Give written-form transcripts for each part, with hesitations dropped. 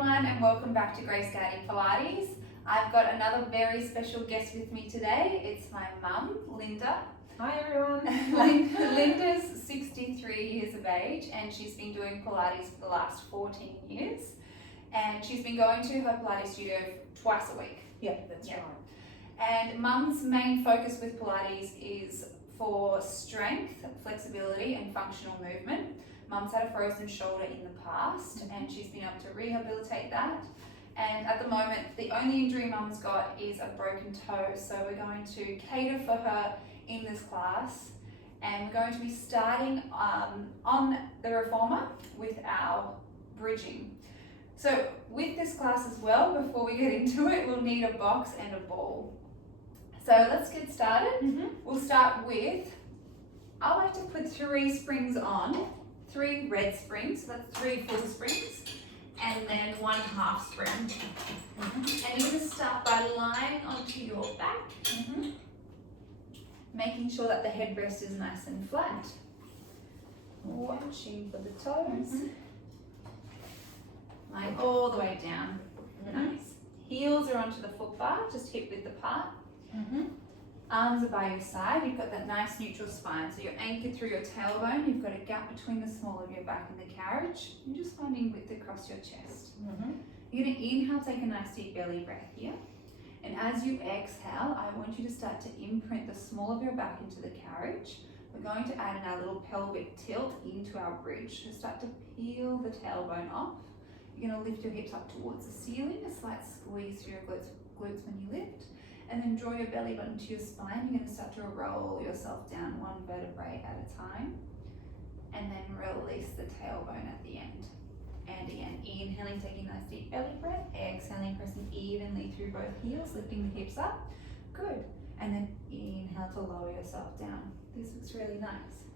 everyone, and welcome back to Grace Gowdy Pilates. I've got another very special guest with me today. It's my mum, Linda. Hi everyone. Linda's 63 years of age and she's been doing Pilates for the last 14 years. And she's been going to her Pilates studio twice a week. Yeah, that's right. And Mum's main focus with Pilates is for strength, flexibility and functional movement. Mum's had a frozen shoulder in the past and she's been able to rehabilitate that. And at the moment, the only injury Mum's got is a broken toe. So we're going to cater for her in this class. And we're going to be starting on the Reformer with our bridging. So with this class as well, before we get into it, we'll need a box and a ball. So let's get started. We'll start with, I like to put 3 springs on, 3 red springs, so that's 3 full springs, and then 1 half spring. And you're going to start by lying onto your back, making sure that the headrest is nice and flat. Watching for the toes. Lying all the way down. Nice. Heels are onto the foot bar, just hip width apart. Arms are by your side. You've got that nice neutral spine. So you're anchored through your tailbone. You've got a gap between the small of your back and the carriage. You're just finding width across your chest. You're going to inhale, take a nice deep belly breath here. And as you exhale, I want you to start to imprint the small of your back into the carriage. We're going to add in our little pelvic tilt into our bridge. So start to peel the tailbone off. You're going to lift your hips up towards the ceiling, a slight squeeze through your glutes when you lift. And then draw your belly button to your spine. You're going to start to roll yourself down 1 vertebrae at a time. And then release the tailbone at the end. And again, inhaling, taking a nice deep belly breath. Exhaling, pressing evenly through both heels, lifting the hips up. Good. And then inhale to lower yourself down. This looks really nice.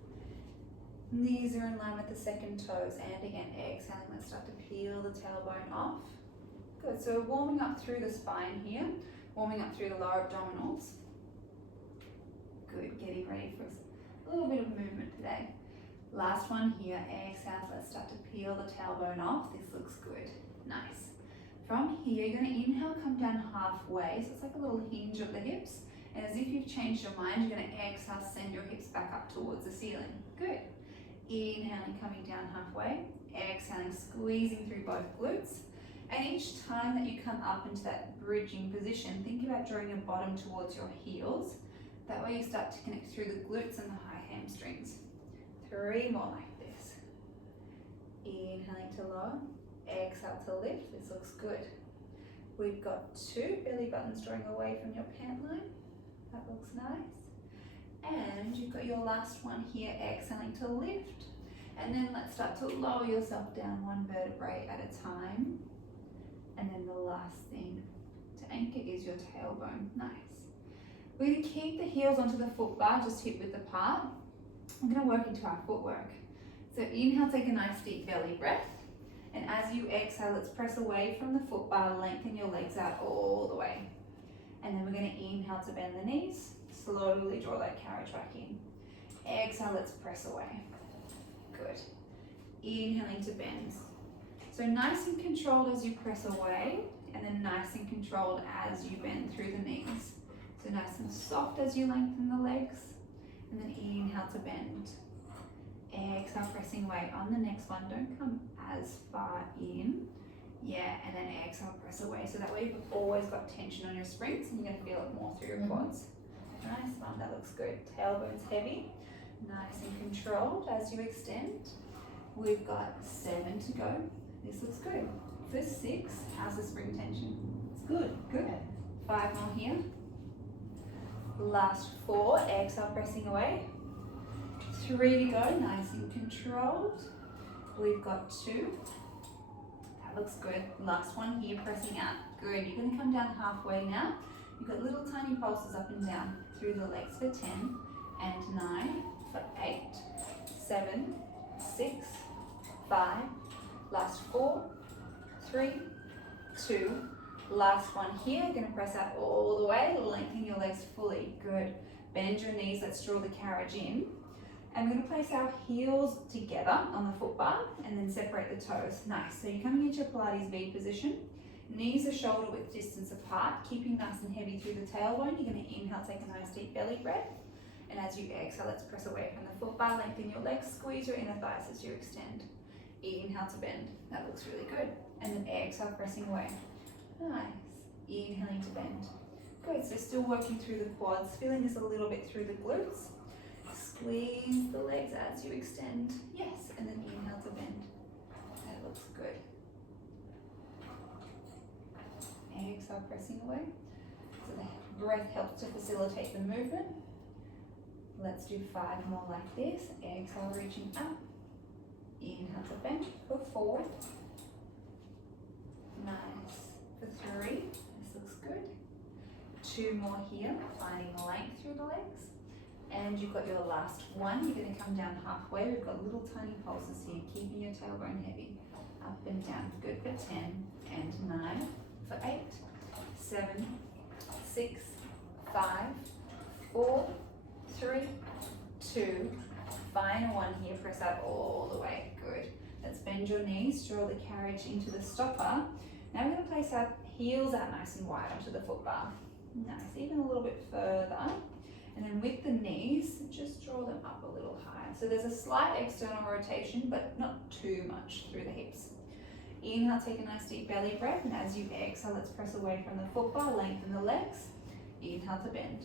Knees are in line with the second toes. And again, exhaling, let's start to peel the tailbone off. Good. So we're warming up through the spine here. Warming up through the lower abdominals. Good, getting ready for a little bit of movement today. Last one here, exhale, let's start to peel the tailbone off. This looks good, nice. From here, you're going to inhale, come down halfway, so it's like a little hinge of the hips. And as if you've changed your mind, you're going to exhale, send your hips back up towards the ceiling. Good. Inhaling, coming down halfway. Exhaling, squeezing through both glutes. And each time that you come up into that bridging position, think about drawing your bottom towards your heels. That way you start to connect through the glutes and the high hamstrings. 3 more like this. Inhaling to lower, exhale to lift. This looks good. We've got 2 belly buttons drawing away from your pant line. That looks nice. And you've got your last one here, exhaling to lift. And then let's start to lower yourself down 1 vertebrae at a time. And then the last thing to anchor is your tailbone. Nice. We're going to keep the heels onto the foot bar, just hip width apart. We're going to work into our footwork. So inhale, take a nice deep belly breath. And as you exhale, let's press away from the foot bar, lengthen your legs out all the way. And then we're going to inhale to bend the knees. Slowly draw that carriage back in. Exhale, let's press away. Good. Inhaling to bend. So nice and controlled as you press away, and then nice and controlled as you bend through the knees. So nice and soft as you lengthen the legs, and then inhale to bend. Exhale, pressing away. On the next one, don't come as far in. Yeah, and then exhale, press away. So that way you've always got tension on your springs, and you're going to feel it more through your quads. Nice one, that looks good. Tailbone's heavy, nice and controlled as you extend. We've got 7 to go. This looks good. For 6, how's the spring tension? It's good. Good. 5 more here. Last 4, exhale, pressing away. 3 to go, nice and controlled. We've got 2. That looks good. Last one here, pressing out. Good. You're going to come down halfway now. You've got little tiny pulses up and down through the legs for 10 and 9, for 8, 7, 6, 5. Last 4, 3, 2, last one here. You're going to press out all the way, lengthen your legs fully. Good. Bend your knees, let's draw the carriage in. And we're going to place our heels together on the foot bar and then separate the toes. Nice. So you're coming into your Pilates V position. Knees are shoulder width distance apart, keeping nice and heavy through the tailbone. You're going to inhale, take a nice deep belly breath. And as you exhale, let's press away from the foot bar, lengthen your legs, squeeze your inner thighs as you extend. Inhale to bend. That looks really good. And then exhale, pressing away. Nice. Inhaling to bend. Good. So still working through the quads, feeling this a little bit through the glutes. Squeeze the legs as you extend. Yes. And then inhale to bend. That looks good. Exhale, pressing away. So the breath helps to facilitate the movement. Let's do 5 more like this. Exhale, reaching up. Inhale to bend for 4. Nice. For 3. This looks good. 2 more here. Finding length through the legs. And you've got your last one. You're going to come down halfway. We've got little tiny pulses here, keeping your tailbone heavy. Up and down. Good for 10 and 9. For 8, 7, 6, 5, 4, 3, 2, final one here, press out all the way, good. Let's bend your knees, draw the carriage into the stopper. Now we're going to place our heels out nice and wide onto the foot bar. Nice, even a little bit further. And then with the knees, just draw them up a little higher. So there's a slight external rotation, but not too much through the hips. Inhale, take a nice deep belly breath, and as you exhale, let's press away from the foot bar, lengthen the legs. Inhale to bend.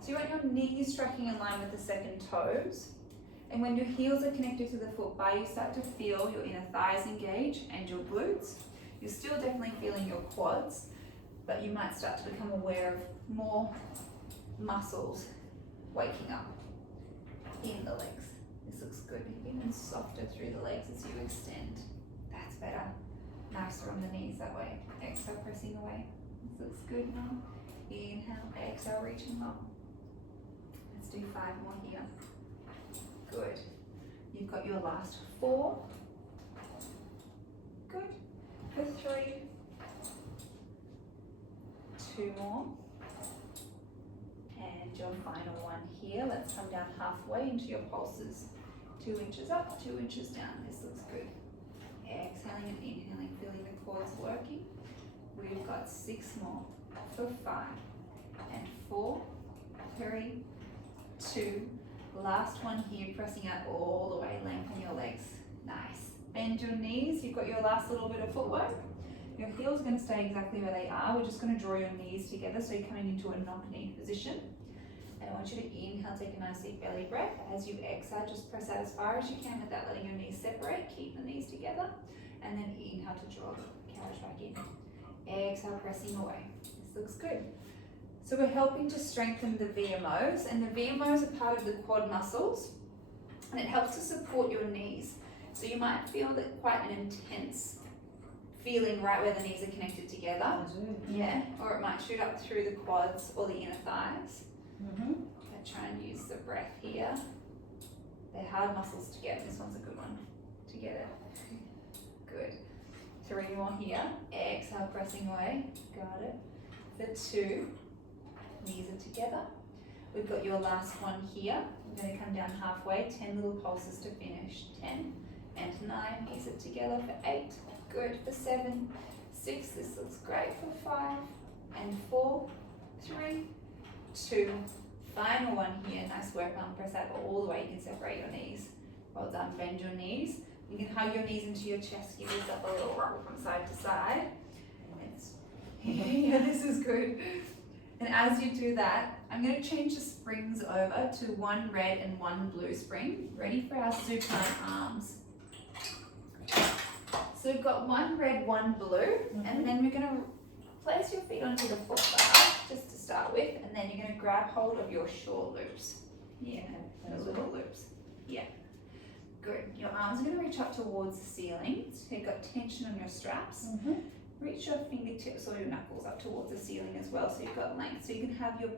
So you want your knees tracking in line with the second toes. And when your heels are connected to the foot bar, you start to feel your inner thighs engage and your glutes. You're still definitely feeling your quads, but you might start to become aware of more muscles waking up in the legs. This looks good, even softer through the legs as you extend. That's better. Nicer on the knees that way. Exhale, pressing away. This looks good now. Inhale, exhale, reaching up. Let's do 5 more here. Good. You've got your last 4. Good. For 3. 2 more. And your final one here. Let's come down halfway into your pulses. 2 inches up, 2 inches down. This looks good. Exhaling and inhaling, feeling the quads working. We've got 6 more. For 5 and 4, 3, 2. Last one here, pressing out all the way, lengthen your legs. Nice. Bend your knees. You've got your last little bit of footwork. Your heels are going to stay exactly where they are. We're just going to draw your knees together so you're coming into a knock-knee position. And I want you to inhale, take a nice deep belly breath. As you exhale, just press out as far as you can without letting your knees separate. Keep the knees together. And then inhale to draw the carriage back in. Exhale, pressing away. This looks good. So we're helping to strengthen the VMOs, and the VMOs are part of the quad muscles, and it helps to support your knees. So you might feel that quite an intense feeling right where the knees are connected together. Yeah, or it might shoot up through the quads or the inner thighs. But try and use the breath here. They're hard muscles to get. This one's a good one to get it. Good. 3 more here. Exhale, pressing away. Got it. For 2. Knees are together. We've got your last one here. We're going to come down halfway. 10 little pulses to finish. 10 and 9. Knees are together for 8. Good. For 7, 6. This looks great. For 5 and 4, 3, 2. Final one here. Nice work, mum. Press out all the way. You can separate your knees. Well done. Bend your knees. You can hug your knees into your chest. Give yourself a little roll from side to side. Yeah, this is good. And as you do that, I'm going to change the springs over to 1 red and 1 blue spring. Ready for our supine arms. So we've got 1 red, 1 blue, and then we're going to place your feet onto the foot bar just to start with, and then you're going to grab hold of your short loops. Yeah, those little loops. Yeah. Good. Your arms are going to reach up towards the ceiling. So you've got tension on your straps. Reach your fingertips or your knuckles up towards the ceiling as well, so you've got length. So you can have your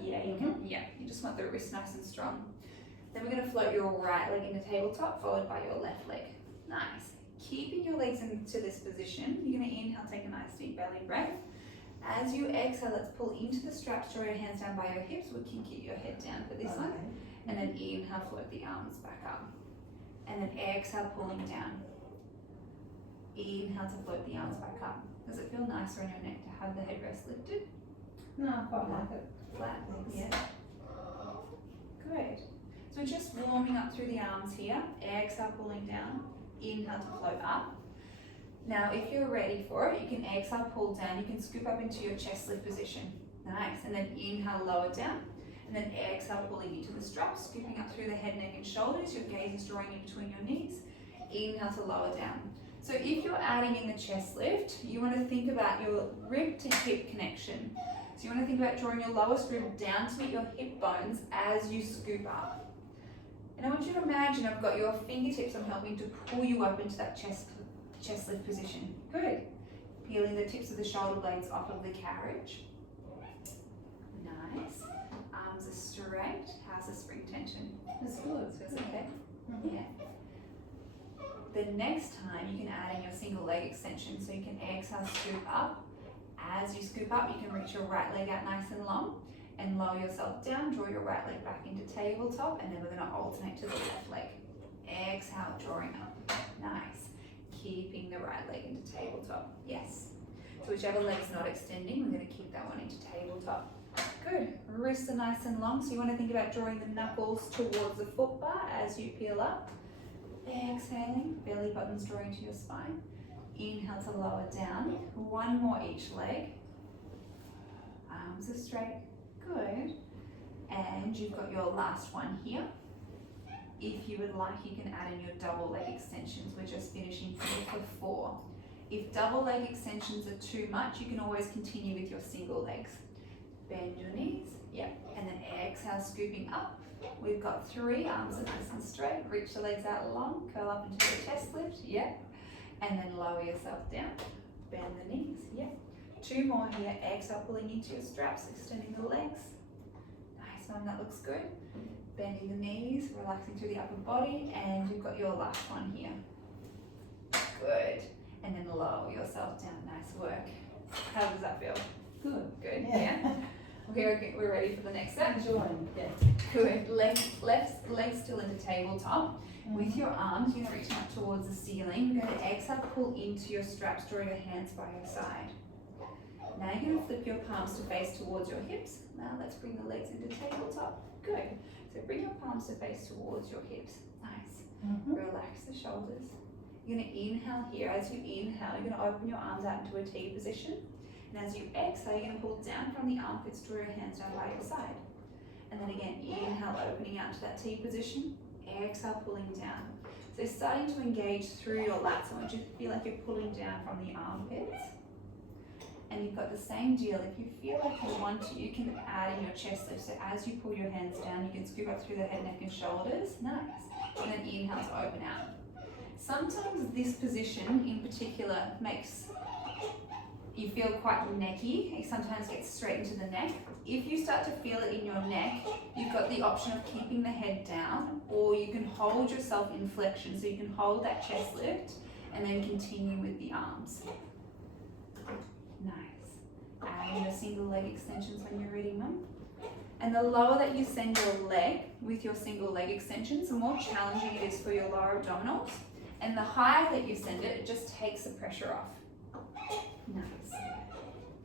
you just want the wrist nice and strong. Then we're going to float your right leg into tabletop, followed by your left leg. Nice. Keeping your legs into this position, you're going to inhale, take a nice deep belly breath. As you exhale, let's pull into the straps, draw your hands down by your hips. We can keep your head down for this one. And then inhale, float the arms back up. And then exhale, pulling down. Inhale to float the arms back up. Does it feel nicer on your neck to have the headrest lifted? No, I quite like it. Flat, yeah. Good. So we're just warming up through the arms here. Exhale, pulling down. Inhale to float up. Now, if you're ready for it, you can exhale, pull down. You can scoop up into your chest lift position. Nice. And then inhale, lower down. And then exhale, pulling into the straps, scooping up through the head, neck, and shoulders. Your gaze is drawing in between your knees. Inhale to lower down. So if you're adding in the chest lift, you want to think about your rib to hip connection. So you want to think about drawing your lowest rib down to meet your hip bones as you scoop up. And I want you to imagine I've got your fingertips, I'm helping to pull you up into that chest lift position. Good. Peeling the tips of the shoulder blades off of the carriage. Nice. Arms are straight. How's the spring tension? It's good. Feels okay? Yeah. The next time you can add in your single leg extension, so you can exhale, scoop up. As you scoop up, you can reach your right leg out nice and long and lower yourself down, draw your right leg back into tabletop, and then we're going to alternate to the left leg. Exhale, drawing up. Nice. Keeping the right leg into tabletop. Yes. So whichever leg's not extending, we're going to keep that one into tabletop. Good. Wrists are nice and long, so you want to think about drawing the knuckles towards the foot bar as you peel up. Exhaling, belly buttons drawing to your spine. Inhale to lower down. One more each leg. Arms are straight. Good. And you've got your last one here. If you would like, you can add in your double leg extensions. We're just finishing here for 4. If double leg extensions are too much, you can always continue with your single legs. Bend your knees. Yep. And then exhale, scooping up. We've got 3. Arms are nice and straight. Reach the legs out long. Curl up into the chest lift. Yep. And then lower yourself down. Bend the knees. Yep. 2 more here. Exhale, pulling into your straps, extending the legs. Nice one. That looks good. Bending the knees, relaxing through the upper body, and you've got your last one here. Good. And then lower yourself down. Nice work. How does that feel? Good. Good. Yeah. We're ready for the next set. Enjoying. Yeah. Good. Legs still into tabletop. With your arms, you're going to reach out towards the ceiling. You're going to exhale, pull into your straps, draw your hands by your side. Now you're going to flip your palms to face towards your hips. Now let's bring the legs into tabletop. Good. So bring your palms to face towards your hips. Nice. Relax the shoulders. You're going to inhale here. As you inhale, you're going to open your arms out into a T position. And as you exhale, you're going to pull down from the armpits, draw your hands down by your side. And then again, inhale, opening out to that T position. Exhale, pulling down. So starting to engage through your lats. I want you to feel like you're pulling down from the armpits. And you've got the same deal. If you feel like you want to, you can add in your chest lift. So as you pull your hands down, you can scoop up through the head, neck, and shoulders. Nice. And then inhale to open out. Sometimes this position in particular makes you feel quite necky. It sometimes gets straight into the neck. If you start to feel it in your neck, you've got the option of keeping the head down, or you can hold yourself in flexion. So you can hold that chest lift and then continue with the arms. Nice. Add in your single leg extensions when you're ready, Mum. And the lower that you send your leg with your single leg extensions, the more challenging it is for your lower abdominals. And the higher that you send it, it just takes the pressure off. Nice.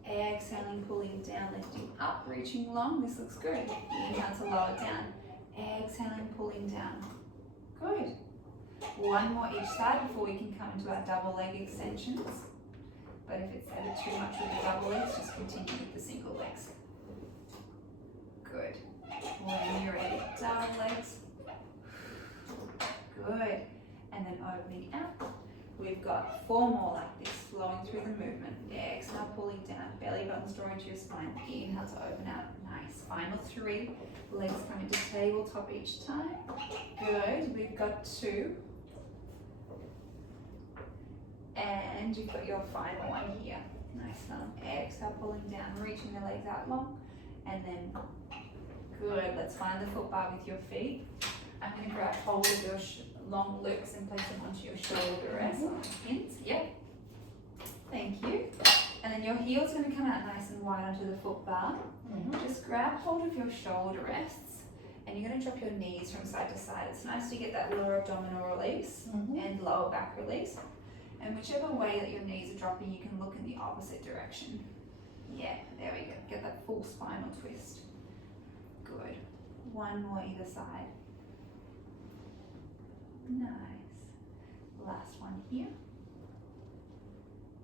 Exhaling, pulling down, lifting up, reaching long. This looks good. Inhale to lower down. Exhaling, pulling down. Good. One more each side before we can come into our double leg extensions. But if it's ever too much with the double legs, just continue with the single legs. Good. When you're ready, double legs. Good. And then opening out. We've got 4 more like this, flowing through the movement. Exhale, pulling down. Belly buttons drawing to your spine. Inhale to open out. Nice. Final 3. Legs come into tabletop each time. Good. We've got 2. And you've got your final one here. Nice one. Exhale, pulling down, reaching the legs out long. And then, good. Let's find the foot bar with your feet. I'm going to grab hold of your long loops and place them onto your shoulder rests on the pins. Yep. Thank you. And then your heel's going to come out nice and wide onto the foot bar. Just grab hold of your shoulder rests and you're going to drop your knees from side to side. It's nice to get that lower abdominal release Mhm. and lower back release. And whichever way that your knees are dropping, you can look in the opposite direction. Yeah, there we go. Get that full spinal twist. Good. One more either side. Nice. Last one here.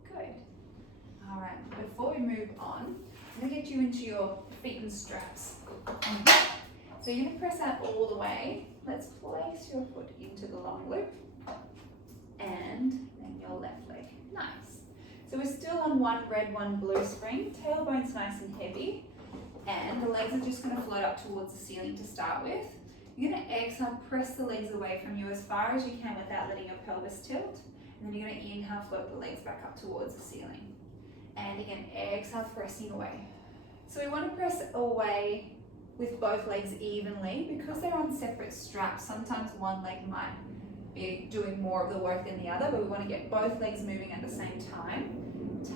Good. All right, before we move on, I'm going to get you into your feet and straps. So you're going to press out all the way. Let's place your foot into the long loop and then your left leg. Nice. So we're still on one red, one blue spring. Tailbone's nice and heavy, and the legs are just going to float up towards the ceiling to start with. You're going to exhale, press the legs away from you as far as you can without letting your pelvis tilt. And then you're going to inhale, float the legs back up towards the ceiling. And again, exhale, pressing away. So we want to press away with both legs evenly. Because they're on separate straps, sometimes one leg might be doing more of the work than the other, but we want to get both legs moving at the same time.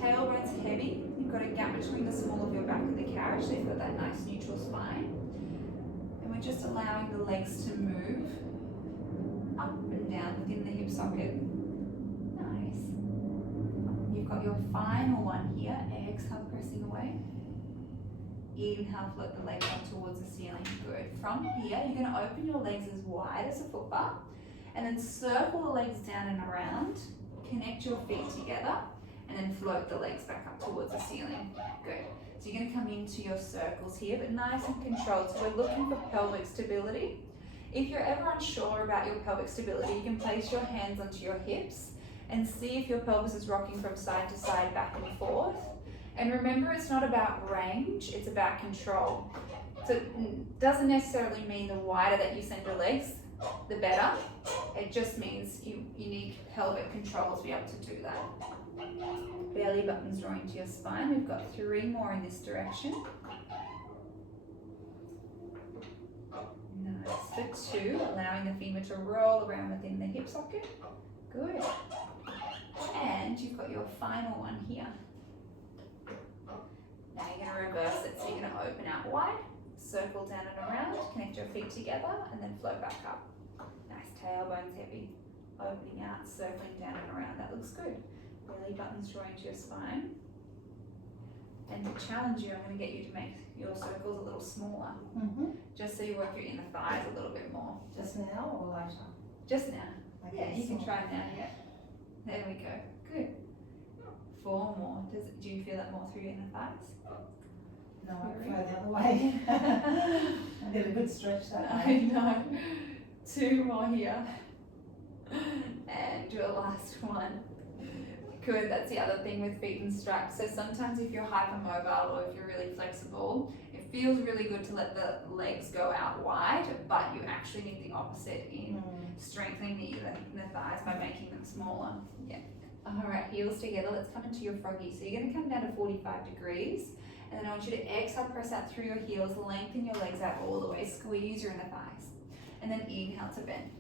Tailbone's heavy. You've got a gap between the small of your back and the carriage, so you've got that nice neutral spine. And we're just allowing the legs to move up and down within the hip socket. Nice. You've got your final one here. Exhale, pressing away. Inhale, float the legs up towards the ceiling. Good. From here, you're going to open your legs as wide as a foot bar, and then circle the legs down and around. Connect your feet together, and then float the legs back up towards the ceiling. Good. So you're going to come into your circles here, but nice and controlled. So we're looking for pelvic stability. If you're ever unsure about your pelvic stability, you can place your hands onto your hips and see if your pelvis is rocking from side to side, back and forth. And remember, it's not about range, it's about control. So it doesn't necessarily mean the wider that you send your legs, the better. It just means you need pelvic control to be able to do that. Belly button's drawing to your spine. We've got 3 more in this direction. Nice. For 2, allowing the femur to roll around within the hip socket. Good. And you've got your final one here. Now you're going to reverse it. So you're going to open out wide, circle down and around, connect your feet together, and then float back up. Nice. Tailbone's heavy. Opening out, circling down and around. That looks good. Belly button's drawing to your spine. And to challenge you, I'm going to get you to make your circles a little smaller. Just so you work your inner thighs a little bit more. Just now or later? Just now. Okay, Yeah, you can so- try now. Yeah. There we go. Good. 4 more. Do you feel that more through your inner thighs? No, I prefer the other way. I did a good stretch that I way. know. 2 more here. And your last one. Good, that's the other thing with feet and straps. So sometimes if you're hypermobile or if you're really flexible, it feels really good to let the legs go out wide, but you actually need the opposite in strengthening the inner thighs by making them smaller. Yeah. All right, heels together. Let's come into your froggy. So you're going to come down to 45 degrees. And then I want you to exhale, press out through your heels, lengthen your legs out all the way, squeeze your inner thighs. And then inhale to bend.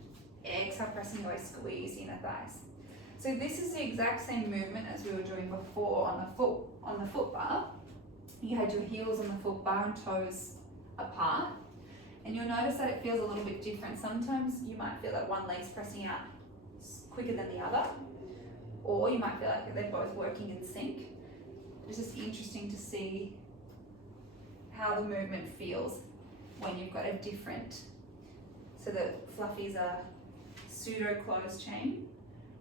Exhale, pressing away, squeeze the inner thighs. So this is the exact same movement as we were doing before on the foot bar. You had your heels on the foot bar and toes apart. And you'll notice that it feels a little bit different. Sometimes you might feel that one leg's pressing out quicker than the other, or you might feel like they're both working in sync. It's just interesting to see how the movement feels when you've got a different. So the fluffies are pseudo closed chain,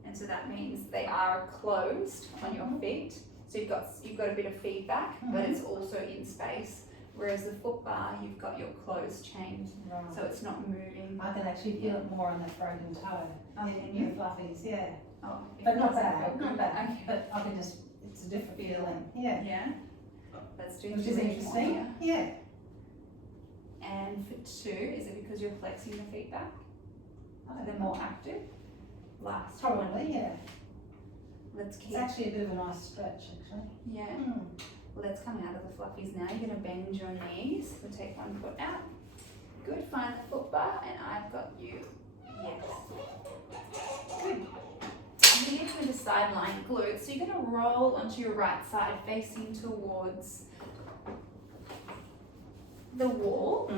and so that means they are closed on your feet. So you've got a bit of feedback, but it's also in space. Whereas the foot bar, you've got your closed chain, so it's not moving. I can actually feel it more on the frozen toe. Oh, can you? The fluffies, yeah. Oh, But not bad, not bad. Okay. But I can just, it's a different feeling. Yeah. Yeah. Let's do Which 3 is more interesting. here. Yeah. And for 2, is it because you're flexing the feet back? So they're more active? Last one. Probably, yeah. Let's keep. It's actually a bit of a nice stretch, actually. Yeah. Well, let's come out of the fluffies now. You're going to bend your knees. So take one foot out. Good. Find the foot bar, and I've got you. Yes. Good. I'm going to get you into sideline glutes. So you're going to roll onto your right side, facing towards the wall.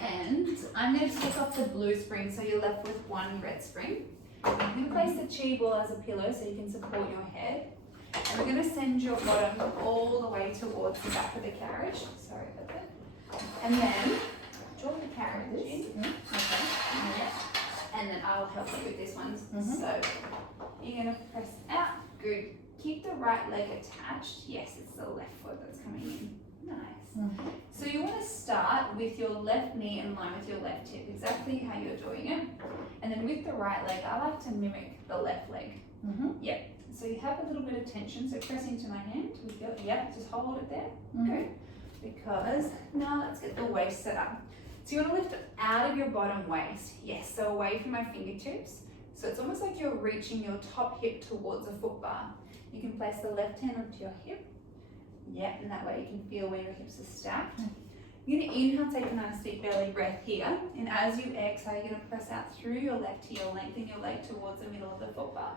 And I'm going to take off the blue spring so you're left with one red spring. You can place the chi ball as a pillow so you can support your head. And we're going to send your bottom all the way towards the back of the carriage. Sorry about that. And then draw the carriage in. Okay. Yeah. And then I'll help you with this one. So you're going to press out. Good. Keep the right leg attached. Yes, it's the left foot that's coming in. Nice. So you want to start with your left knee in line with your left hip, exactly how you're doing it. And then with the right leg, I like to mimic the left leg. Yep. So you have a little bit of tension, so press into my hand with your, just hold it there. Good. Because now let's get the waist set up. So you want to lift it out of your bottom waist. Yes, so away from my fingertips. So it's almost like you're reaching your top hip towards a foot bar. You can place the left hand onto your hip. Yeah, and that way you can feel where your hips are stacked. You're going to inhale, take a nice deep belly breath here. And as you exhale, you're going to press out through your left heel, lengthen your leg towards the middle of the foot bar.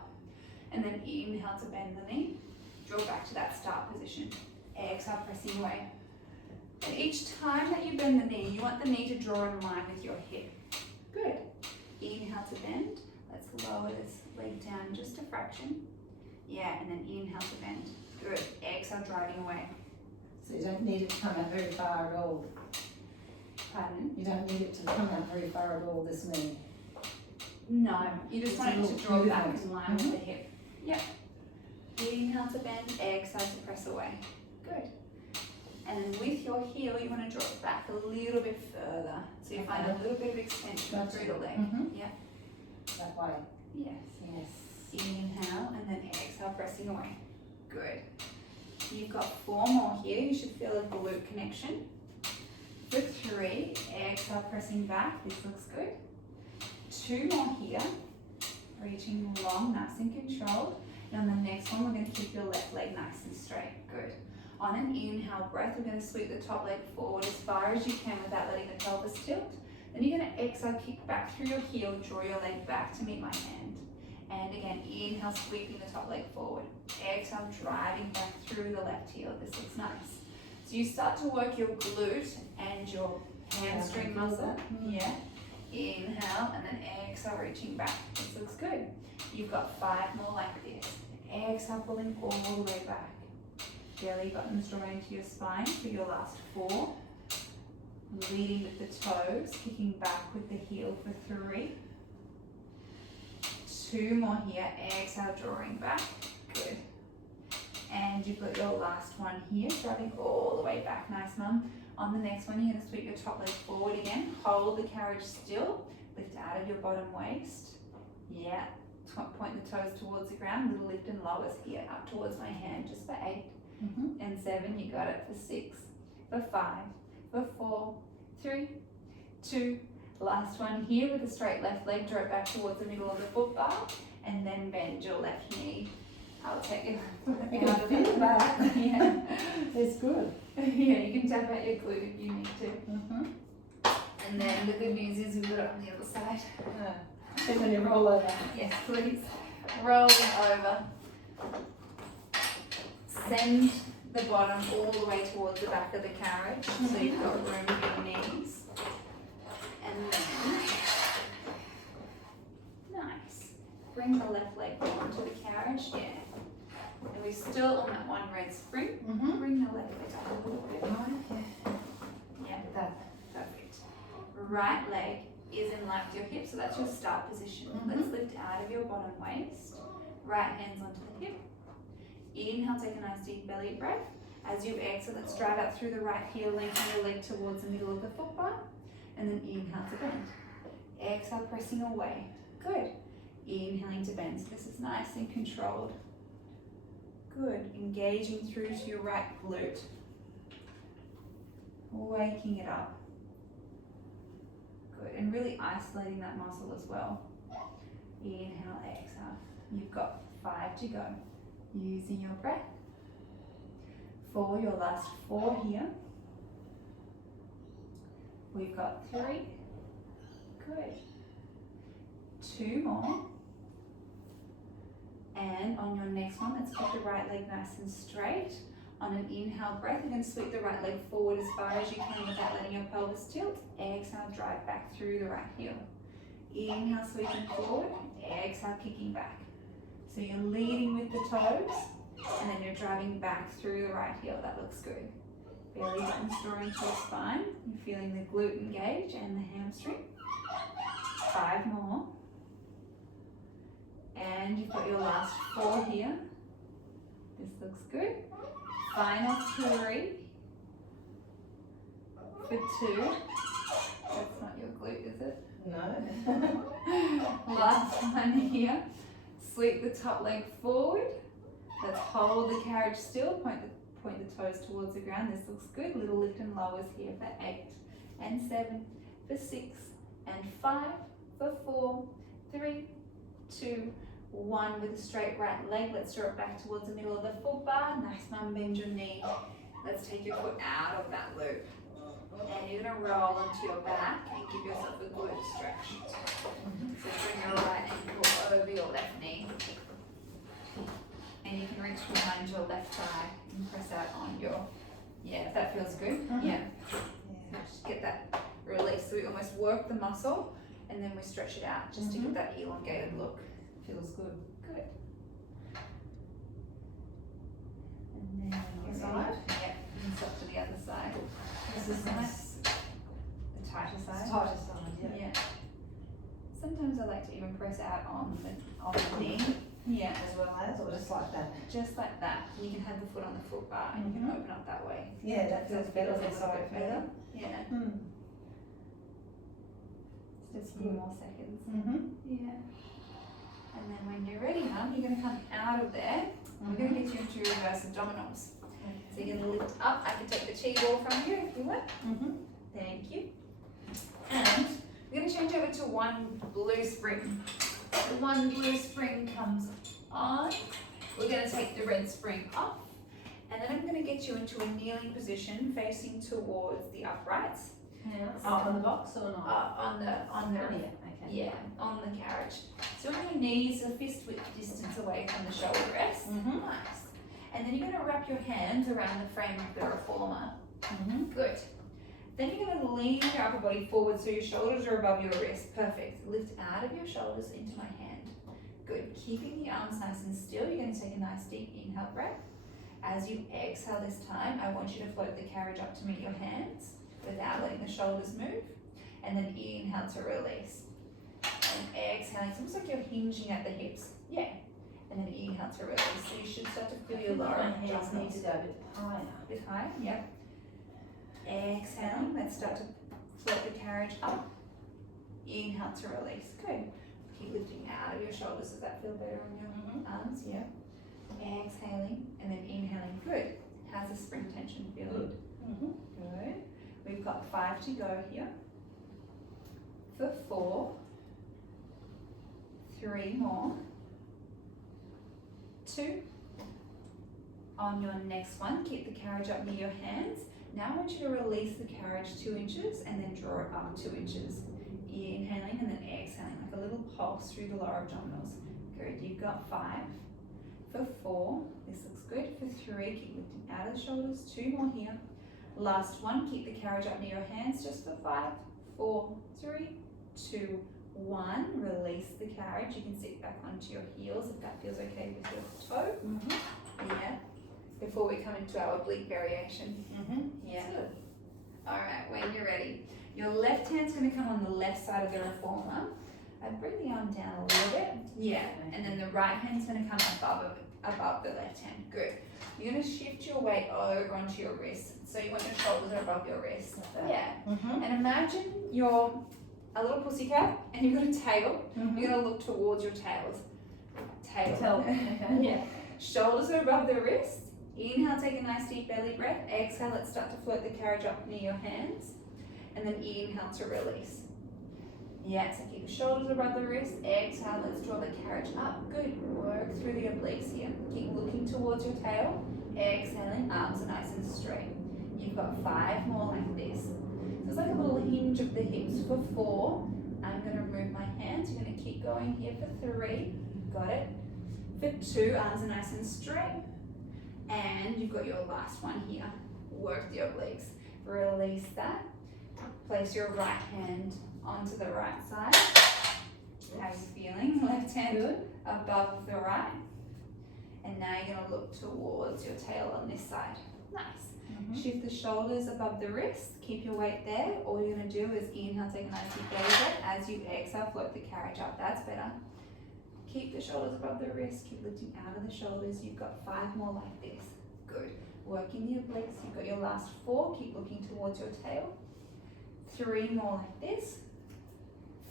And then inhale to bend the knee. Draw back to that start position. Exhale, pressing away. And each time that you bend the knee, you want the knee to draw in line with your hip. Good. Inhale to bend. Let's lower this leg down just a fraction. Yeah, and then inhale to bend. Good. Exhale, driving away. So you don't need it to come out very far at all. Pardon? You don't need it to come out very far at all, this knee. No, you just want it to draw back movement. in line with the hip. Yep. Inhale to bend, exhale to press away. Good. And then with your heel, you want to draw it back a little bit further. So you find a little bit of extension through the leg. Yep. That way. Yes. Inhale and then exhale, pressing away. Good. You've got 4 more here. You should feel a glute connection. For 3, exhale, pressing back. This looks good. 2 more here. Reaching long, nice and controlled. And on the next one, we're going to keep your left leg nice and straight. Good. On an inhale breath, we're going to sweep the top leg forward as far as you can without letting the pelvis tilt. Then you're going to exhale, kick back through your heel, draw your leg back to meet my hand. And again, inhale, sweeping the top leg forward. Exhale, driving back through the left heel. This looks nice. So you start to work your glute and your hamstring muscle. Yeah. Inhale, and then exhale, reaching back. This looks good. You've got 5 more like this. Exhale, pulling all the way back. Belly buttons drawing to your spine for your last 4. Leading with the toes, kicking back with the heel for 3. 2 more here. Exhale, drawing back. Good. And you've got your last one here, driving all the way back. Nice, mum. On the next one, you're going to sweep your top leg forward again. Hold the carriage still. Lift out of your bottom waist. Yeah. Point the toes towards the ground. Little lift and lowers here, up towards my hand, just for 8. And 7, you got it. For 6, for 5, for 4, 3, 2. Last one here with a straight left leg. Draw it back towards the middle of the foot bar, and then bend your left knee. I'll take it out of it. Yeah, It's good. Yeah, you can tap out your glute if you need to. And then the good news is we've got it on the other side. Then when you roll over. Yes, please. Rolling over. Send the bottom all the way towards the back of the carriage, so you've got room for your knees. And then, nice. Bring the left leg onto the carriage, yeah. And we're still on that one red spring. Bring the left leg up a little bit. Yeah, perfect. Right leg is in line with your hip, so that's your start position. Let's lift out of your bottom waist. Right hands onto the hip. Inhale, take a nice deep belly breath. As you exhale, let's drive out through the right heel, lengthen your leg towards the middle of the foot bar. And then inhale to bend. Exhale, pressing away. Good. Inhaling to bend. So this is nice and controlled. Good. Engaging through to your right glute. Waking it up. Good. And really isolating that muscle as well. Inhale, exhale. You've got 5 to go. Using your breath. For your last 4 here. We've got 3. Good. 2 more. And on your next one, let's keep the right leg nice and straight. On an inhale breath, you're going to sweep the right leg forward as far as you can without letting your pelvis tilt. Exhale, drive back through the right heel. Inhale, sweeping forward. Exhale, kicking back. So you're leading with the toes, and then you're driving back through the right heel. That looks good. Belly button's drawing to your spine. You're feeling the glute engage and the hamstring. 5 more. And you've got your last 4 here. This looks good. Final 3. For 2. That's not your glute, is it? No. Last one here. Sweep the top leg forward. Let's hold the carriage still. Point the toes towards the ground. This looks good. Little lift and lowers here for 8 and 7, for 6 and 5, for 4, 3, 2, 1 with a straight right leg. Let's draw it back towards the middle of the foot bar. Nice mum, bend your knee. Let's take your foot out of that loop. And you're going to roll onto your back and give yourself a glute stretch. So bring your right ankle over your left knee. And you can reach behind your left thigh and press out on your, if that feels good. Yeah. So just get that release. So we almost work the muscle and then we stretch it out just to get that elongated look. Feels good. Good. And then Other side? Yeah, you can stop to the other side. This is nice. The tighter side. Tighter side, yeah. Sometimes I like to even press out on the knee. Yeah. As well as, or just like that? Just like that. You can have the foot on the foot bar and you can open up that way. Yeah, that feels better a this little side. bit better. Yeah. Mm. Just a few more seconds. Yeah. And then when you're ready, Mum, you're going to come out of there. We're going to get you into your reverse abdominals. So you're going to lift up. I can take the chi ball from you if you want. Thank you. And we're going to change over to one blue spring. The one blue spring comes on. We're going to take the red spring off. And then I'm going to get you into a kneeling position facing towards the uprights. Yeah. On the box or not? On the okay. Yeah, on the carriage. So on your knees, a fist width distance away from the shoulder rest. Nice. And then you're going to wrap your hands around the frame of the Reformer. Good. Then you're going to lean your upper body forward so your shoulders are above your wrist. Perfect. Lift out of your shoulders into my hand. Good. Keeping the arms nice and still, you're going to take a nice deep inhale breath. As you exhale this time, I want you to float the carriage up to meet your hands without letting the shoulders move. And then inhale to release. And exhale, it's almost like you're hinging at the hips. Yeah. And then inhale to release. So you should start to feel your lower hands need to go a bit higher. A bit higher, yep. Exhaling, let's start to float the carriage up. Inhale to release. Good. Keep lifting out of your shoulders. Does that feel better on your arms? Yeah. Exhaling and then inhaling. Good. How's the spring tension feeling? Good. We've got 5 to go here. For 4. 3 more. 2. On your next one, keep the carriage up near your hands. Now I want you to release the carriage 2 inches and then draw it up 2 inches. Inhaling and then exhaling like a little pulse through the lower abdominals. Good, you've got 5. For 4, this looks good. For 3, keep lifting out of the shoulders. 2 more here. Last one, keep the carriage up near your hands just for 5, 4, 3, 2, 1. Release the carriage. You can sit back onto your heels if that feels okay with your toe. Yeah. Before we come into our oblique variation. Yeah. All right, when you're ready, your left hand's going to come on the left side of the Reformer. And bring the arm down a little bit. Yeah. And then the right hand's going to come above the left hand. Good. You're going to shift your weight over onto your wrist. So you want your shoulders are above your wrist. Yeah. And imagine you're a little pussycat and you've got a tail. You're going to look towards your tail. Okay. Yeah. Shoulders are above the wrist. Inhale, take a nice deep belly breath. Exhale, let's start to float the carriage up near your hands. And then inhale to release. Yeah, so keep the shoulders above the wrist. Exhale, let's draw the carriage up. Good. Work through the obliques here. Keep looking towards your tail. Exhaling, arms are nice and straight. You've got 5 more like this. So it's like a little hinge of the hips. For 4, I'm going to remove my hands. You're going to keep going here for 3. Got it. For 2, arms are nice and straight. And And you've got your last one here. Work the obliques. Release that. Place your right hand onto the right side. How are you feeling? Left hand Good. above the right. And now you're going to look towards your tail on this side. Nice. Shift the shoulders above the wrist. Keep your weight there. All you're going to do is inhale, take a nice deep belly breath. As you exhale, float the carriage up. That's better. Keep the shoulders above the wrist. Keep lifting out of the shoulders. You've got 5 more like this. Good. Working the obliques. You've got your last 4. Keep looking towards your tail. 3 more like this.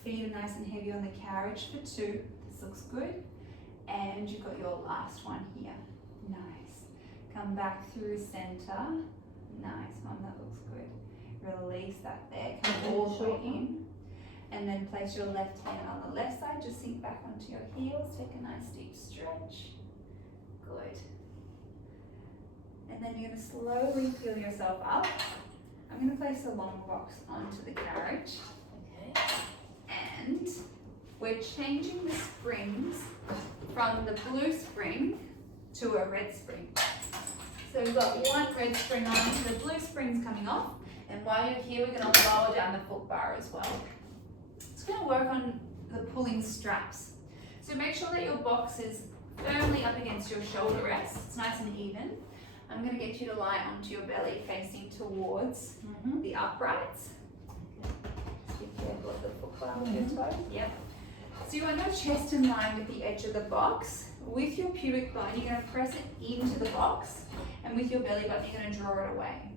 Feet are nice and heavy on the carriage for 2. This looks good. And you've got your last one here. Nice. Come back through center. Nice, Mum, that looks good. Release that there. Come all the way in. And then place your left hand on the left side. Just sink back onto your heels. Take a nice deep stretch. Good. And then you're going to slowly peel yourself up. I'm going to place a long box onto the carriage. Okay. And we're changing the springs from the blue spring to a red spring. So we've got one red spring on, the blue spring's coming off, and while you're here, we're going to lower down the foot bar as well. It's going to work on the pulling straps. So make sure that your box is firmly up against your shoulder rest. It's nice and even. I'm going to get you to lie onto your belly facing towards the uprights. Just be careful of the foot bar with your toe. Yep. So you want your chest in line with the edge of the box. With your pubic bone, you're going to press it into the box, and with your belly button, you're going to draw it away.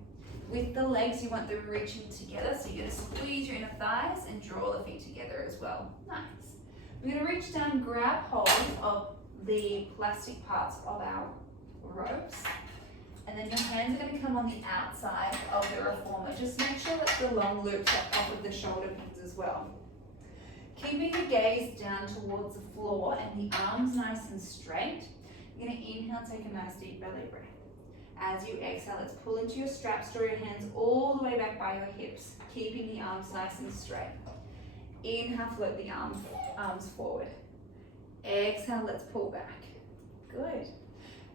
With the legs, you want them reaching together, so you're going to squeeze your inner thighs and draw the feet together as well. Nice. We're going to reach down, grab hold of the plastic parts of our ropes, and then your hands are going to come on the outside of the reformer. Just make sure that the long loops are off of the shoulder pins as well. Keeping the gaze down towards the floor and the arms nice and straight. You're going to inhale, take a nice deep belly breath. As you exhale, let's pull into your straps, draw your hands all the way back by your hips, keeping the arms nice and straight. Inhale, float the arms forward. Exhale, let's pull back. Good.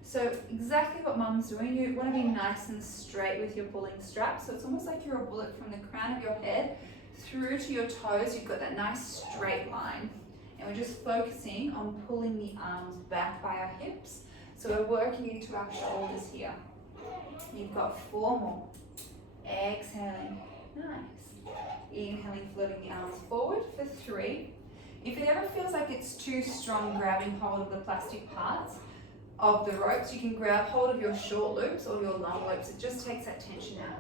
So exactly what Mum's doing, you want to be nice and straight with your pulling straps. So it's almost like you're a bullet from the crown of your head through to your toes. You've got that nice straight line. And we're just focusing on pulling the arms back by our hips. So we're working into our shoulders here. You've got 4 more. Exhaling. Nice. Inhaling, floating the arms forward for 3. If it ever feels like it's too strong grabbing hold of the plastic parts of the ropes, you can grab hold of your short loops or your long loops. It just takes that tension out.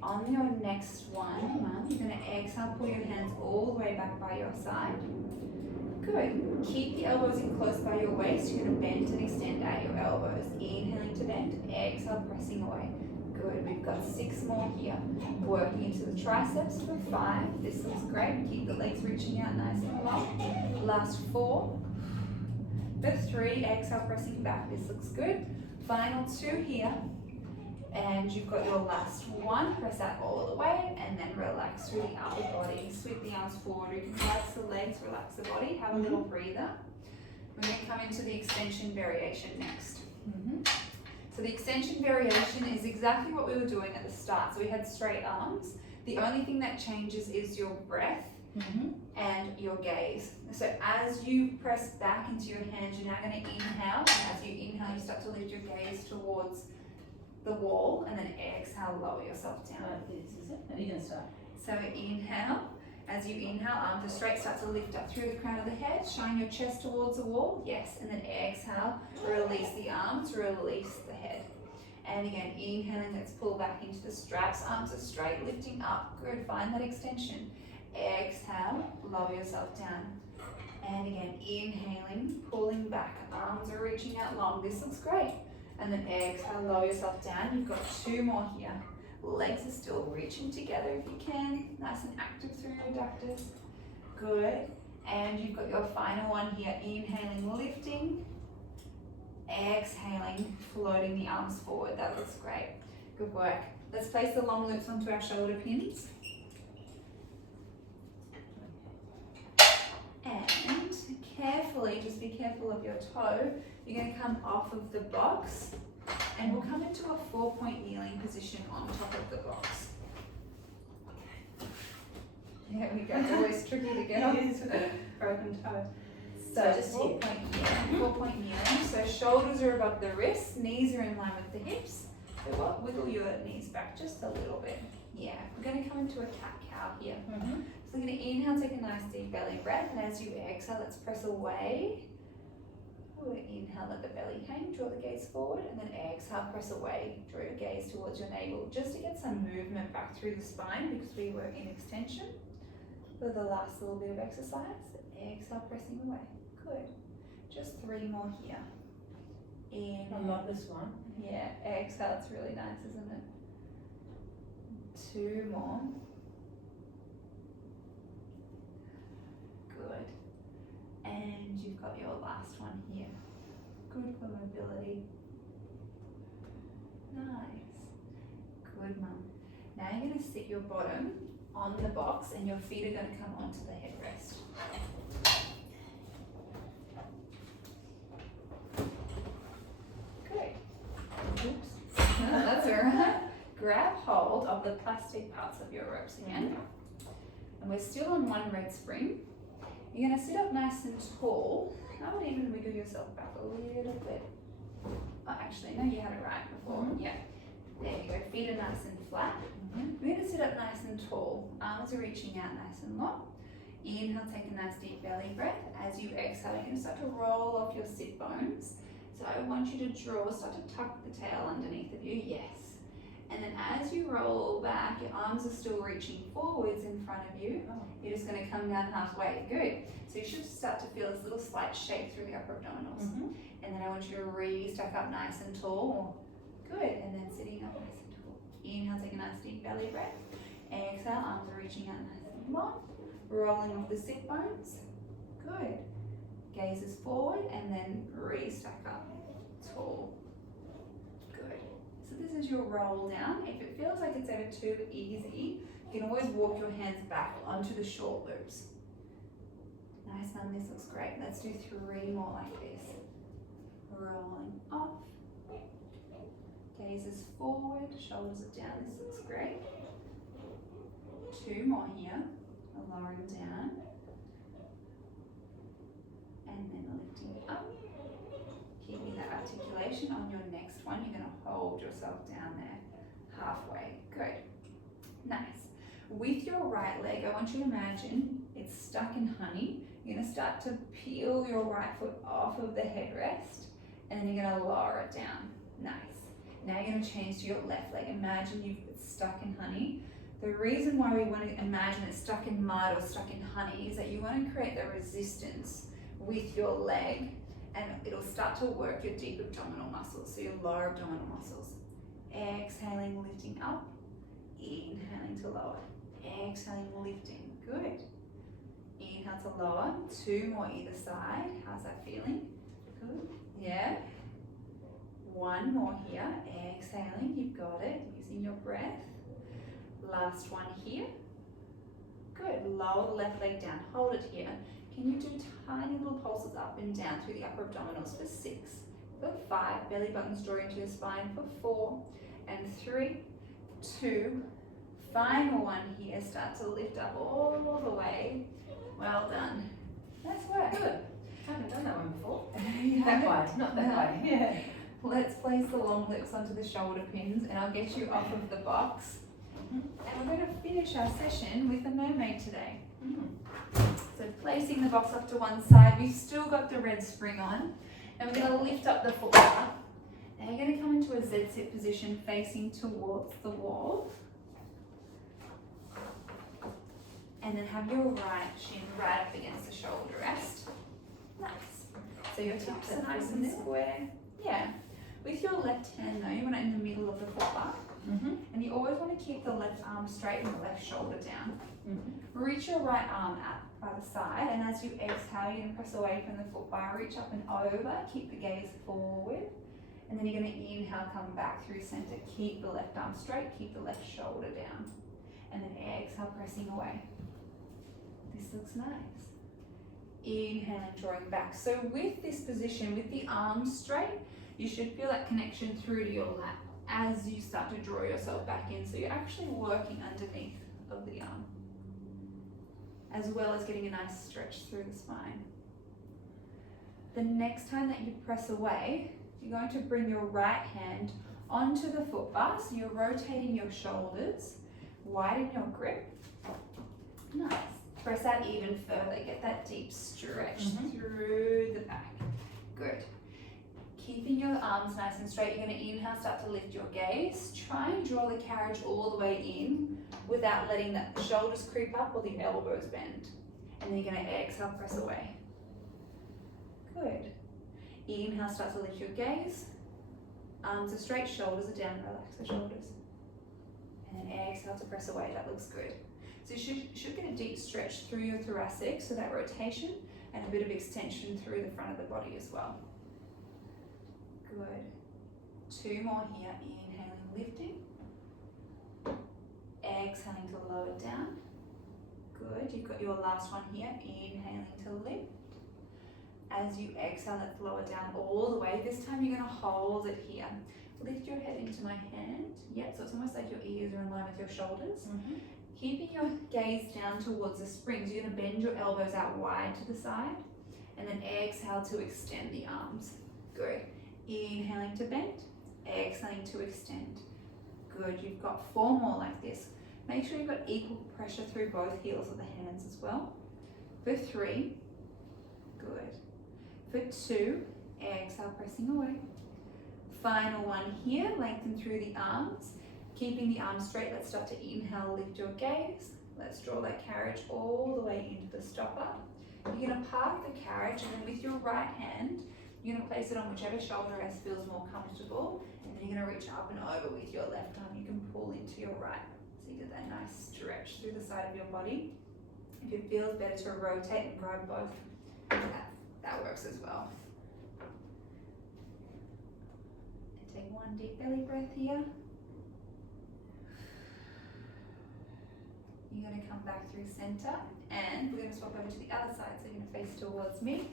On your next one, Mum, you're going to exhale, pull your hands all the way back by your side. Good. Keep the elbows in close by your waist. You're going to bend and extend out your elbows. Inhaling to bend, exhale, pressing away. Good. We've got 6 more here. Working into the triceps for 5. This looks great. Keep the legs reaching out nice and long. Last 4. For 3, exhale, pressing back. This looks good. Final 2 here. And you've got your last one. Press out all the way and then relax through the upper body. Sweep the arms forward. You can relax the legs, relax the body. Have a little breather. We're going to come into the extension variation next. So the extension variation is exactly what we were doing at the start. So we had straight arms. The only thing that changes is your breath and your gaze. So as you press back into your hands, you're now going to inhale. And as you inhale, you start to lift your gaze towards the wall, and then exhale, lower yourself down. Like this, is it? How are you going to start? So inhale. As you inhale, arms are straight, start to lift up through the crown of the head. Shine your chest towards the wall. Yes. And then exhale, release the arms, release the head. And again, inhaling, let's pull back into the straps. Arms are straight, lifting up. Good. Find that extension. Exhale, lower yourself down. And again, inhaling, pulling back. Arms are reaching out long. This looks great. And then exhale, lower yourself down. You've got 2 more here. Legs are still reaching together if you can. Nice and active through your adductors. Good. And you've got your final one here. Inhaling, lifting. Exhaling, floating the arms forward. That looks great. Good work. Let's place the long loops onto our shoulder pins. And carefully, just be careful of your toe. You're going to come off of the box and we'll come into a 4-point kneeling position on top of the box. There we go. It's always tricky to get off. It is with a broken toe. So just 4-point kneeling. So shoulders are above the wrists, knees are in line with the hips. So what? Wiggle your knees back just a little bit. Yeah. We're going to come into a cat-cow here. So we're going to inhale, take a nice deep belly breath, and as you exhale, let's press away. We'll inhale, let the belly hang, draw the gaze forward, and then exhale, press away, draw your gaze towards your navel, just to get some movement back through the spine because we work in extension. For the last little bit of exercise, exhale, pressing away. Good. Just 3 more here. Inhale. I love this one. Yeah, exhale, it's really nice, isn't it? 2 more. Good. And you've got your last one here. Good for mobility. Nice. Good, mum. Now you're going to sit your bottom on the box and your feet are going to come onto the headrest. Good. Oops. No, that's alright. Grab hold of the plastic parts of your ropes again. And we're still on one red spring. You're going to sit up nice and tall. I would even wiggle yourself back a little bit. Oh, actually, no, you had it right before. Yeah. There you go. Feet are nice and flat. We're going to sit up nice and tall. Arms are reaching out nice and long. Inhale, take a nice deep belly breath. As you exhale, you're going to start to roll off your sit bones. So I want you to start to tuck the tail underneath of you. Yes. And then as you roll back, your arms are still reaching forwards in front of you. You're just going to come down halfway. Good. So you should start to feel this little slight shake through the upper abdominals. And then I want you to stack up nice and tall. Good. And then sitting up nice and tall. Inhale, take a nice deep belly breath. Exhale, arms are reaching out nice and long. Rolling off the sit bones. Good. Gaze is forward and then stack up tall. Good. So this is your roll down. If it feels like it's ever too easy, you can always walk your hands back onto the short loops. Nice, mum, this looks great. Let's do 3 more like this. Rolling off. Gaze is forward, shoulders are down. This looks great. 2 more here. Lowering down. And then lifting up. Keeping that articulation. On your next one, you're going to hold yourself down there halfway. Good. Nice. With your right leg, I want you to imagine it's stuck in honey. You're going to start to peel your right foot off of the headrest and then you're going to lower it down. Nice. Now you're going to change to your left leg. Imagine it's stuck in honey. The reason why we want to imagine it's stuck in mud or stuck in honey is that you want to create the resistance with your leg and it'll start to work your deep abdominal muscles, so your lower abdominal muscles. Exhaling, lifting up. Inhaling to lower. Exhaling, lifting. Good. Inhale to lower. 2 more either side. How's that feeling? Good. Yeah. 1 more here. Exhaling. You've got it. Using your breath. Last one here. Good. Lower the left leg down. Hold it here. Can you do tiny little pulses up and down through the upper abdominals for 6, for 5, belly buttons draw into your spine for 4, and 3, 2, final one here. Start to lift up all the way. Well done. Nice work. Good. I haven't done that one before. You That haven't? way, not that way. Yeah. Let's place the long lips onto the shoulder pins and I'll get you off of the box. And we're going to finish our session with the mermaid today. So placing the box up to one side, we've still got the red spring on. And we're going to lift up the foot bar. Now you're going to come into a Z-sit position facing towards the wall. And then have your right shin right up against the shoulder rest. Nice. So your hips are nice and square. Yeah. With your left hand though, you want it in the middle of the foot bar. And you always want to keep the left arm straight and the left shoulder down. Reach your right arm out by the side, and as you exhale, you're going to press away from the foot bar, reach up and over, keep the gaze forward, and then you're going to inhale, come back through center, keep the left arm straight, keep the left shoulder down, and then exhale, pressing away. This looks nice. Inhaling, drawing back. So with this position, with the arms straight, you should feel that connection through to your lat as you start to draw yourself back in. So you're actually working underneath of the arm, as well as getting a nice stretch through the spine. The next time that you press away, you're going to bring your right hand onto the foot bar, so you're rotating your shoulders, widen your grip. Nice. Press out even further, get that deep stretch through the back. Good. Keeping your arms nice and straight, you're going to inhale, start to lift your gaze. Try and draw the carriage all the way in without letting the shoulders creep up or the elbows bend. And then you're going to exhale, press away. Good. Inhale, start to lift your gaze. Arms are straight, shoulders are down, relax the shoulders. And then exhale to press away, that looks good. So you should get a deep stretch through your thoracic, so that rotation, and a bit of extension through the front of the body as well. Good. 2 more here, inhaling, lifting. Exhaling to lower down. Good, you've got your last one here, inhaling to lift. As you exhale, let's lower down all the way. This time you're going to hold it here. Lift your head into my hand. Yep, so it's almost like your ears are in line with your shoulders. Keeping your gaze down towards the springs, you're going to bend your elbows out wide to the side. And then exhale to extend the arms. Good. Inhaling to bend. Exhaling to extend. Good. You've got 4 more like this. Make sure you've got equal pressure through both heels of the hands as well. For 3. Good. For 2, exhale, pressing away. Final one here, lengthen through the arms. Keeping the arms straight, let's start to inhale, lift your gaze. Let's draw that carriage all the way into the stopper. You're going to park the carriage, and then with your right hand, you're going to place it on whichever shoulder rest feels more comfortable. And then you're going to reach up and over with your left arm. You can pull into your right. So you get that nice stretch through the side of your body. If it feels better to rotate and grab both, that works as well. And take 1 deep belly breath here. You're going to come back through center, and we're going to swap over to the other side. So you're going to face towards me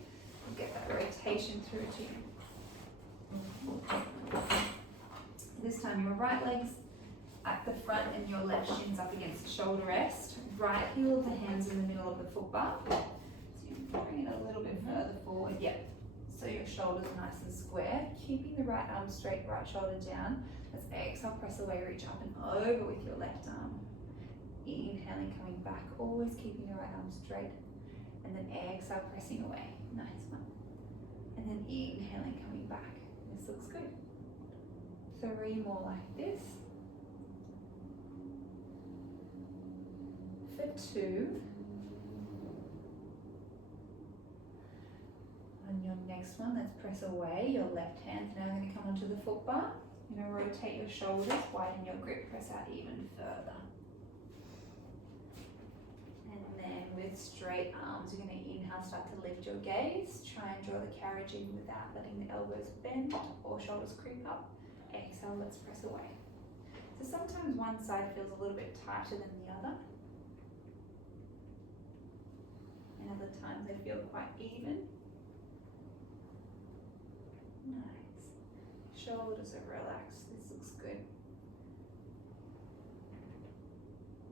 and get that rotation through to you. This time your right leg's at the front and your left shin's up against the shoulder rest. Right heel of the hands in the middle of the foot bar. So you can bring it a little bit further forward. Yep. So your shoulders are nice and square. Keeping the right arm straight, right shoulder down. Let's exhale, press away, reach up and over with your left arm. Inhaling, coming back, always keeping your right arm straight. And then exhale, pressing away. Nice one. And then inhaling, coming back. This looks good. 3 more like this. For 2. On your next one, let's press away. Your left hand's now going to come onto the foot bar. You're going to rotate your shoulders, widen your grip, press out even further. And then with straight arms, you're going to inhale, start to lift your gaze. Try and draw the carriage in without letting the elbows bend or shoulders creep up. Exhale, let's press away. So sometimes one side feels a little bit tighter than the other. And other times they feel quite even. Nice. Shoulders are relaxed. This looks good.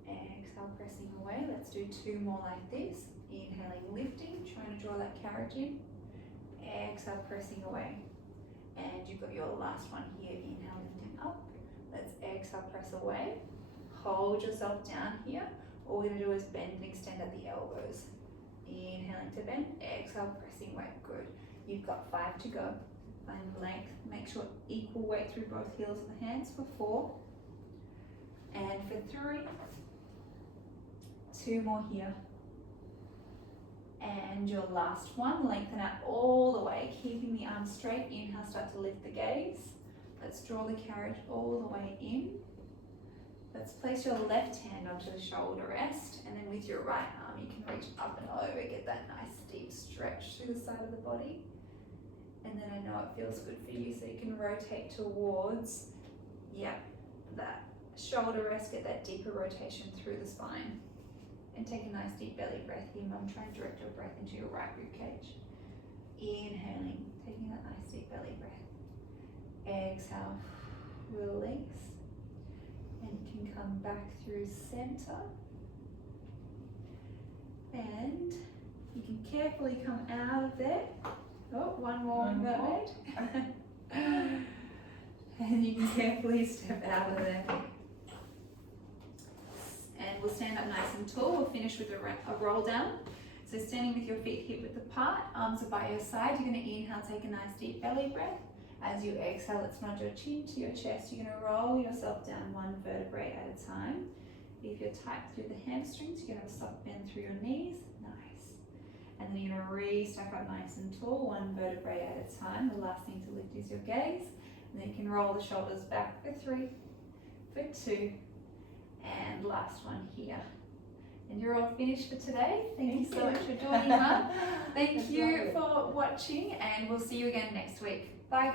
Exhale, pressing away. Let's do 2 more like this. Inhaling, lifting, trying to draw that carriage in. Exhale, pressing away. And you've got your last one here. Inhale, lifting up. Let's exhale, press away. Hold yourself down here. All we're going to do is bend and extend at the elbows. Inhaling to bend. Exhale, pressing away. Good. You've got 5 to go. Find length. Make sure equal weight through both heels of the hands for 4. And for 3. 2 more here. And your last one, lengthen out all the way, keeping the arms straight. Inhale, start to lift the gaze. Let's draw the carriage all the way in. Let's place your left hand onto the shoulder rest, and then with your right arm, you can reach up and over, get that nice deep stretch through the side of the body. And then I know it feels good for you, so you can rotate towards, that shoulder rest, get that deeper rotation through the spine. And take a nice deep belly breath here, Mum. Try and direct your breath into your right rib cage. Inhaling, taking that nice deep belly breath. Exhale, release. And you can come back through center. And you can carefully come out of there. Oh, one more, Mermaid. And you can carefully step out of there. And we'll stand up nice and tall. We'll finish with a roll down. So standing with your feet hip width apart, arms are by your side. You're going to inhale, take a nice deep belly breath. As you exhale, let's nod your chin to your chest. You're going to roll yourself down one vertebrae at a time. If you're tight through the hamstrings, you're going to have a soft bend through your knees. Nice. And then you're going to re-stack up nice and tall, one vertebrae at a time. The last thing to lift is your gaze. And then you can roll the shoulders back for 3, for 2, and last one here. And you're all finished for today. Thank you so much for joining, Mum. Thank you for watching, and we'll see you again next week. Bye, guys.